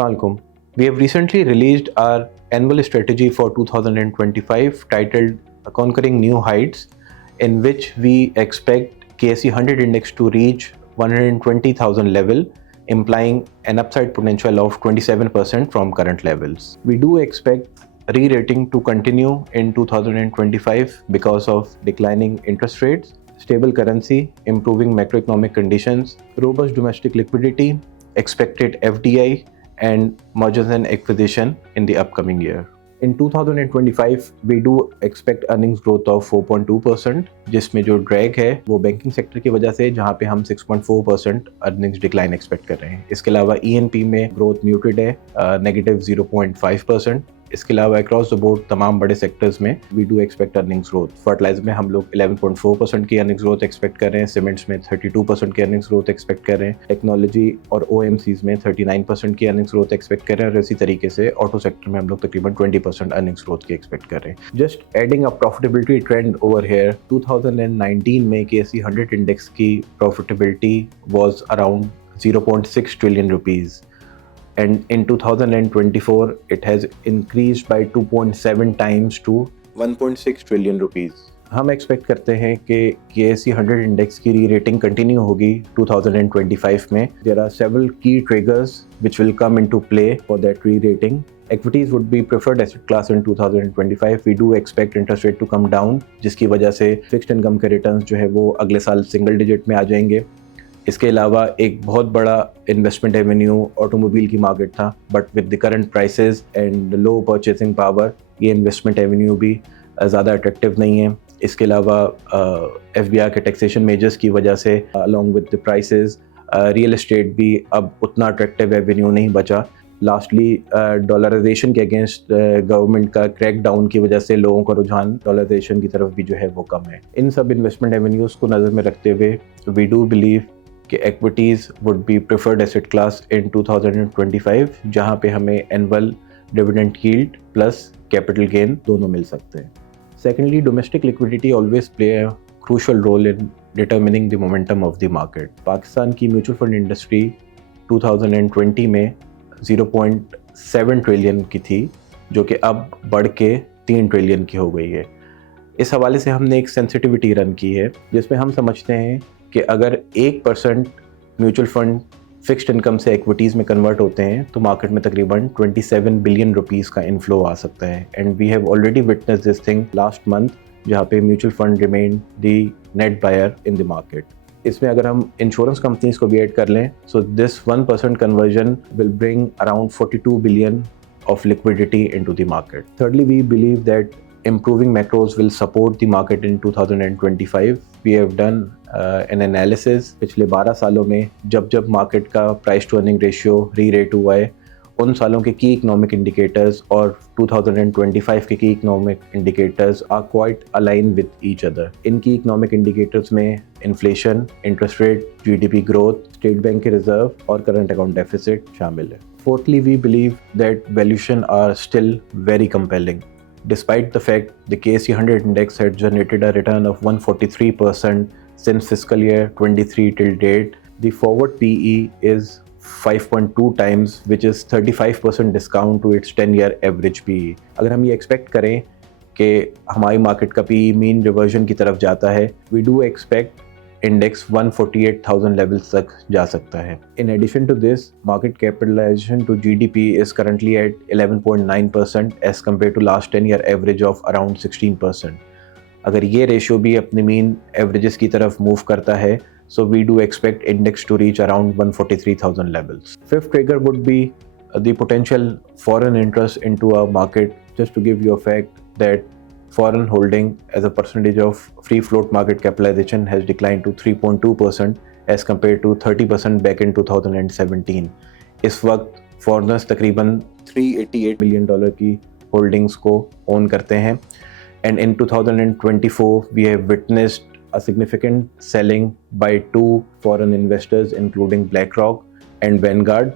Assalamualaikum. We have recently released our annual strategy for 2025 titled Conquering New Heights, in which we expect KSE 100 index to reach 120,000 level, implying an upside potential of 27% from current levels. We do expect re-rating to continue in 2025 because of declining interest rates, stable currency, improving macroeconomic conditions, robust domestic liquidity, expected FDI, and mergers and acquisition in the upcoming year. In 2025 we do expect earnings growth of 4.2%, जिसमें जो ड्रैग है वो banking sector की वजह से, जहाँ पे हम 6.4% अर्निंग्स डिक्लाइन एक्सपेक्ट कर रहे हैं. इसके अलावा ENP में ग्रोथ म्यूटेड है, नेगेटिव 0.5%. इसके अलावा अक्रॉस द बोर्ड तमाम बड़े सेक्टर्स में we do expect earnings growth. Fertiliser में हम लोग 11.4% की अर्निंग्स ग्रोथ एक्सपेक्ट कर रहे हैं, सीमेंट्स में 32% की अर्निंग्स ग्रोथ एक्सपेक्ट कर रहे हैं, टेक्नोलॉजी और OMCs में 39% की अर्निंग्स ग्रोथ एक्सपेक्ट कर रहे हैं, और इसी तरीके से ऑटो सेक्टर में हम लोग तकरीबन 20% अर्निंग्स ग्रोथ की एक्सपेक्ट कर रहे हैं. Just adding a profitability trend over here, 2019 में KSE 100 इंडेक्स की profitability was around 0.6 trillion rupees. And in 2024 it has increased by 2.7 times to 1.6 trillion rupees. हम एक्सपेक्ट करते हैं कि KSE 100 इंडेक्स की री-रेटिंग कंटिन्यू होगी 2025 में. There are several key triggers which will come into play for that re-rating. Equities would be preferred asset class in 2025. We do expect interest rate to come down, जिसकी वजह से फिक्स्ड इनकम के रिटर्न्स जो है वो अगले साल सिंगल डिजिट में आ जाएंगे. इसके अलावा एक बहुत बड़ा इन्वेस्टमेंट एवेन्यू ऑटोमोबाइल की मार्केट था, but with the current prices and low purchasing power ये इन्वेस्टमेंट एवेन्यू भी ज़्यादा अट्रैक्टिव नहीं है. इसके अलावा FBI के टैक्सेशन मेजर्स की वजह से along with the prices real estate भी अब उतना अट्रैक्टिव एवेन्यू नहीं बचा. लास्टली डॉलराइजेशन के अगेंस्ट गवर्नमेंट का क्रैक डाउन की वजह से लोगों का रुझान डॉलराइजेशन की तरफ भी जो है वो कम है. इन सब इन्वेस्टमेंट एवेन्यूज़ को नज़र में रखते हुए वी डू बिलीव कि equities would be preferred asset class in 2025, जहाँ पे हमें annual dividend yield plus capital gain दोनों मिल सकते हैं. Secondly, domestic liquidity always play a crucial role in determining the momentum of the market. Pakistan की mutual fund industry 2020 में 0.7 ट्रिलियन की थी, जो कि अब बढ़ के 3 ट्रिलियन की हो गई है. इस हवाले से हमने एक सेंसिटिविटी रन की है, जिसमें हम समझते हैं कि अगर 1% म्यूचुअल फंड फिक्स्ड इनकम से एक्विटीज़ में कन्वर्ट होते हैं तो मार्केट में तकरीबन 27 बिलियन रुपीस का इनफ्लो आ सकता है. And we have already witness this thing last month, जहाँ पे mutual fund remain the net buyer in the market. इसमें अगर हम इंश्योरेंस कंपनीज को भी ऐड कर लें, so this 1% conversion will bring around 42 billion of liquidity into the market. Thirdly, we believe that improving macros will support the market in 2025. We have done an analysis पिछले 12 सालों में जब मार्केट का प्राइस टू अर्निंग रेशियो री-रेट हुआ है, उन सालों के की इकोनॉमिक इंडिकेटर्स और 2025 के की economic indicators are quite align with each other. इन की इकोनॉमिक इंडिकेटर्स में inflation, interest rate, GDP growth, state bank के रिजर्व और करंट अकाउंट डेफिसिट शामिल है. Fourthly, we believe that valuation are still very compelling. Despite the fact the KSE 100 index had generated a return of 143% since fiscal year 23 till date, the forward PE is 5.2 times, which is 35% discount to its 10-year average PE. अगर हम ये expect करें कि हमारी मार्केट का PE mean reversion की तरफ जाता है, we do expect index 148,000 levels तक जा सकता है. In addition to this, market capitalisation to GDP is currently at 11.9% as compare to last 10 year average of around 16%. अगर ये रेशियो भी अपने मीन एवरेजेस की तरफ मूव करता है, so we do expect index to reach around 143,000 levels. Fifth trigger would be the potential foreign interest into a market. Just to give you a fact that foreign holding as a percentage of free float market capitalization has declined to 3.2% as compared to 30% back in 2017. इस वक्त foreigners तकरीबन $388 billion की holdings को own करते हैं. And in 2024 we have witnessed a significant selling by 2 foreign investors including BlackRock and Vanguard,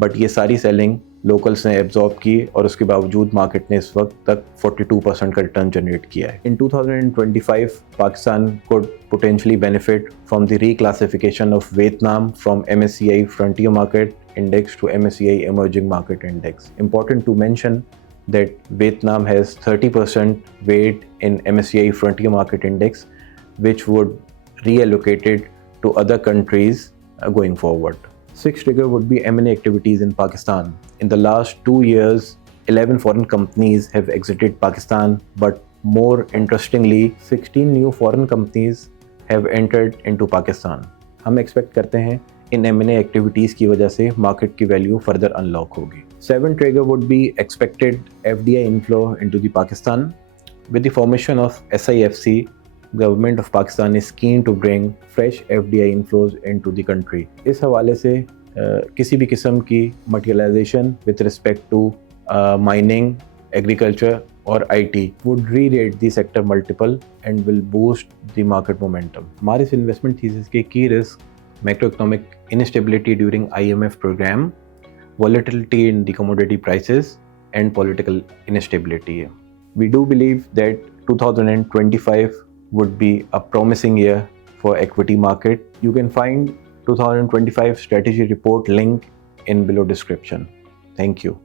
but ये सारी selling locals ने एब्जॉर्ब की और उसके बावजूद मार्केट ने इस वक्त तक 42% का रिटर्न जनरेट किया है. इन 2025 Pakistan could potentially benefit from the reclassification of Vietnam from MSCI frontier market index to MSCI Emerging Market Index. Important to mention that Vietnam has 30% weight in MSCI Frontier Market Index, which would reallocate it to other countries going forward. Sixth trigger would be M&A activities in Pakistan. In the last 2 years, 11 foreign companies have exited Pakistan, but more interestingly, 16 new foreign companies have entered into Pakistan. हम एक्सपेक्ट करते हैं इन M&A activities की वजह से मार्केट की value further unlock होगी. Seventh trigger would be expected FDI inflow into the Pakistan. With the formation of SIFC, government of Pakistan is keen to bring fresh FDI inflows into the country. इस हवाले से किसी भी किस्म की materialization with respect to mining, agriculture or IT would re-rate the sector multiple and will boost the market momentum. हमारे इस investment thesis के key risk macroeconomic instability during IMF program, volatility in the commodity prices and political instability. We do believe that 2025 would be a promising year for equity market. You can find 2025 strategy report link in below description. Thank you.